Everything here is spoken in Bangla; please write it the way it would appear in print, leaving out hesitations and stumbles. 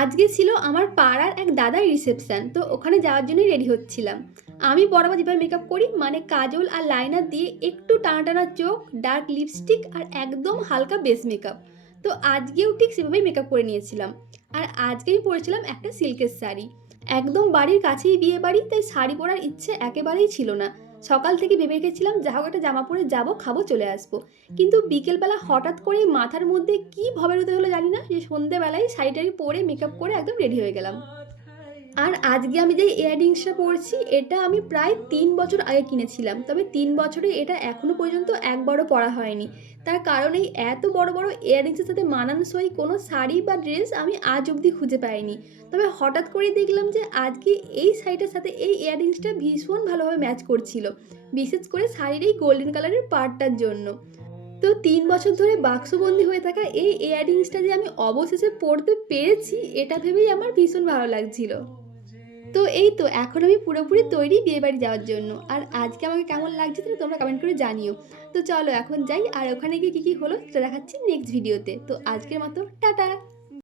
আজকে ছিল আমার পাড়ার এক দাদার রিসেপশন, তো ওখানে যাওয়ার জন্যই রেডি হচ্ছিলাম। আমি বরাবর যেভাবে মেকআপ করি, মানে কাজল আর লাইনার দিয়ে একটু টানা টানা চোখ, ডার্ক লিপস্টিক আর একদম হালকা বেস মেকআপ। তো আজকেও ঠিক সেভাবেই মেকআপ করে নিয়েছিলাম। আর আজকে আমি পরেছিলাম একটা সিল্কের শাড়ি। একদম বাড়ির কাছেই বিয়ে বাড়ি, তাই শাড়ি পরার ইচ্ছে একেবারেই ছিল না। সকাল থেকে ভেবে রেখেছিলাম যা হোক একটা জামা পরে যাবো, খাবো, চলে আসবো। কিন্তু বিকেলবেলা হঠাৎ করেই মাথার মধ্যে কী ভবের হতে হলো জানি না, যে সন্ধেবেলায় শাড়ি টাড়ি পরে মেকআপ করে একদম রেডি হয়ে গেলাম। আর আজকে আমি যে ইয়াররিংসটা পরছি, এটা আমি প্রায় ৩ বছর আগে কিনেছিলাম, তবে ৩ বছরে এটা এখনো পর্যন্ত একবারও পরা হয়নি। তার কারণ এই এত বড় বড় ইয়াররিংসের সাথে মানানসই কোনো শাড়ি বা ড্রেস আমি আজ অবধি খুঁজে পাইনি। তবে হঠাৎ করেই দেখলাম যে আজকে এই শাড়িটার সাথে এই ইয়াররিংসটা ভীষণ ভালোভাবে ম্যাচ করছিল, বিশেষ করে শাড়ির এই গোল্ডেন কালারের পার্টটার জন্য। তো ৩ বছর ধরে বাক্সবন্দি হয়ে থাকা এই ইয়াররিংসটা যে আমি অবশেষে পরতে পেরেছি, এটা ভেবেই আমার ভীষণ ভালো লাগছিল। তো এই তো এখন আমি পুরোপুরি তৈরি বিয়েবাড়ি যাওয়ার জন্য। আর আজকে আমাকে কেমন লাগছে সেটা তোমরা কমেন্ট করে জানিও। তো চলো এখন যাই, আর ওখানে গিয়ে কী কী হলো সেটা দেখাচ্ছি নেক্সট ভিডিওতে। তো আজকের মতো টাটা।